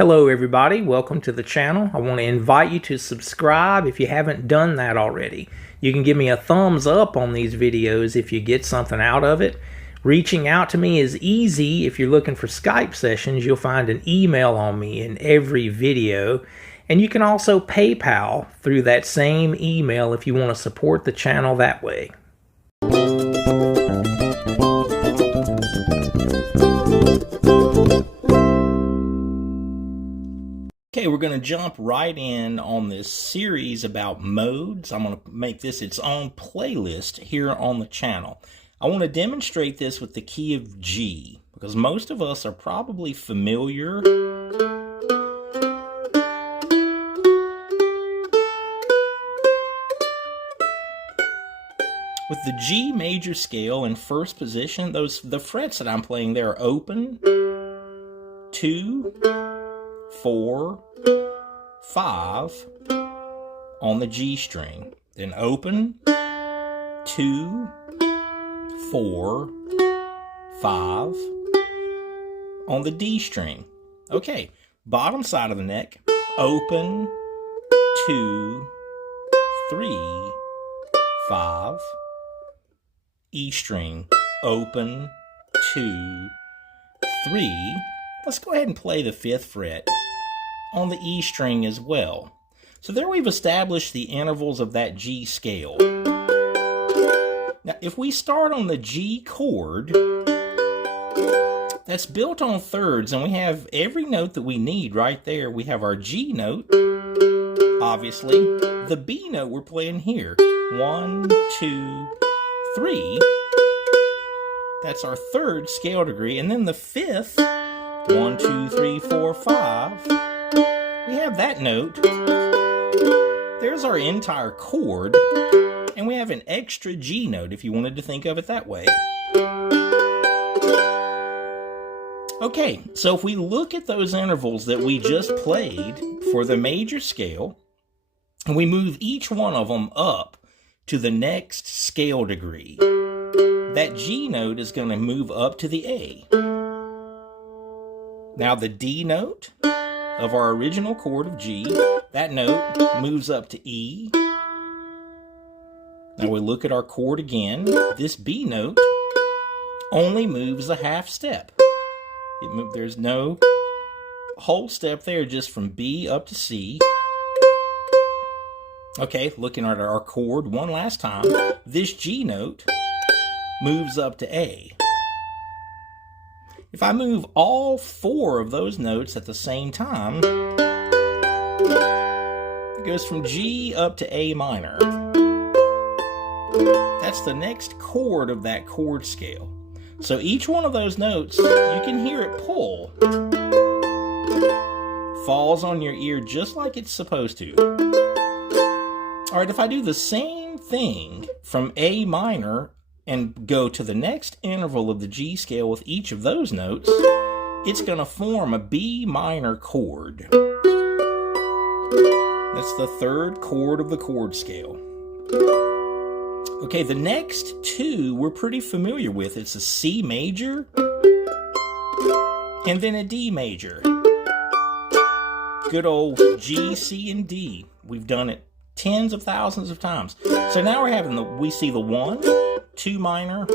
Hello everybody, welcome to the channel. I want to invite you to subscribe if you haven't done that already. You can give me a thumbs up on these videos if you get something out of it. Reaching out to me is easy. If you're looking for Skype sessions, you'll find an email on me in every video. And you can also PayPal through that same email if you want to support the channel that way. Okay, we're going to jump right in on this series about modes. I'm going to make this its own playlist here on the channel. I want to demonstrate this with the key of G, because most of us are probably familiar with the G major scale in first position. The frets that I'm playing there are open, 2, 4, 5 on the G string, then open, 2, 4, 5 on the D string. Okay, bottom side of the neck, open, 2, 3, 5, E string, open, 2, 3. Let's go ahead and play the 5th fret on the E string as well. So there we've established the intervals of that G scale. Now, if we start on the G chord, that's built on thirds, and we have every note that we need right there. We have our G note, obviously, the B note we're playing here. 1, 2, 3. That's our 3rd scale degree, and then the 5th, 1, 2, 3, 4, 5. We have that note. There's our entire chord, and we have an extra G note if you wanted to think of it that way. Okay, so if we look at those intervals that we just played for the major scale, and we move each one of them up to the next scale degree, that G note is going to move up to the A. Now the D note of our original chord of G, that note moves up to E. Now we look at our chord again. This B note only moves a half step. There's no whole step there, just from B up to C. Okay, looking at our chord one last time. This G note moves up to A. If I move all 4 of those notes at the same time, it goes from G up to A minor. That's the next chord of that chord scale. So each one of those notes, you can hear it pull. Falls on your ear just like it's supposed to. All right, if I do the same thing from A minor and go to the next interval of the G scale with each of those notes, it's going to form a B minor chord. That's the 3rd chord of the chord scale. Okay, the next 2 we're pretty familiar with. It's a C major and then a D major. Good old G, C, and D. We've done it tens of thousands of times. So now we see the 1, 2 minor,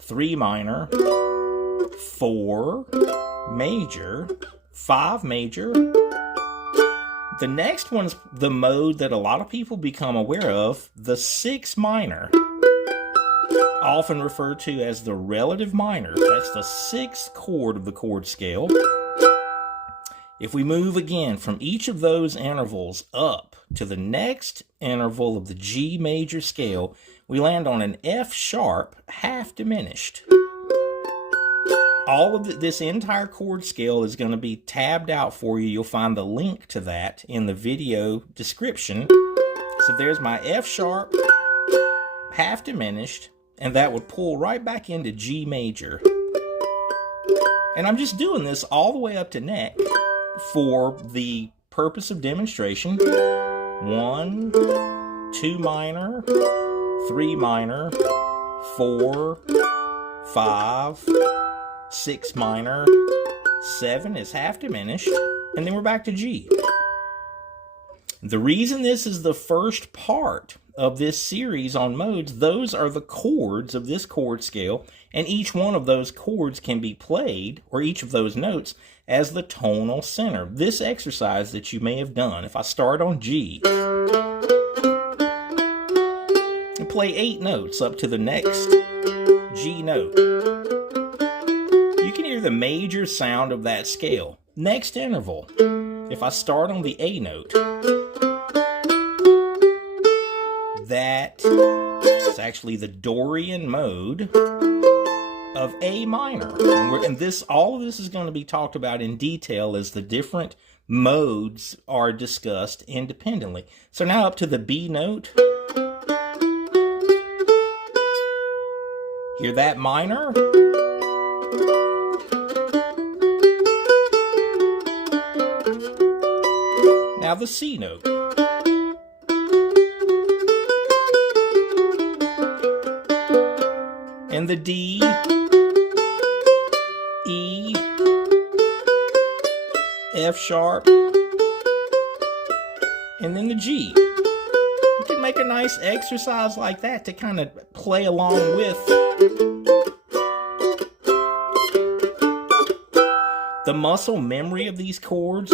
3 minor, 4 major, 5 major. The next one's the mode that a lot of people become aware of, the 6 minor, often referred to as the relative minor. That's the 6th chord of the chord scale. If we move again from each of those intervals up to the next interval of the G major scale, we land on an F sharp half diminished. All of this entire chord scale is going to be tabbed out for you. You'll find the link to that in the video description. So there's my F sharp half diminished, and that would pull right back into G major. And I'm just doing this all the way up to neck for the purpose of demonstration. 1, 2 minor, 3 minor, 4, 5, 6 minor, 7 is half diminished, and then we're back to G. The reason this is the first part of this series on modes, those are the chords of this chord scale, and each one of those chords can be played, or each of those notes, as the tonal center. This exercise that you may have done, if I start on G, and play 8 notes up to the next G note, you can hear the major sound of that scale. Next interval, if I start on the A note, that is actually the Dorian mode of A minor. And all of this is going to be talked about in detail as the different modes are discussed independently. So now up to the B note. Hear that minor? Now the C note. And the D, E, F sharp, and then the G. You can make a nice exercise like that to kind of play along with the muscle memory of these chords.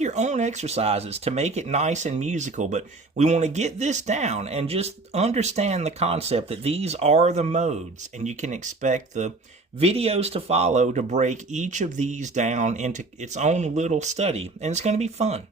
Your own exercises to make it nice and musical, but we want to get this down and just understand the concept that these are the modes, and you can expect the videos to follow to break each of these down into its own little study, and it's going to be fun.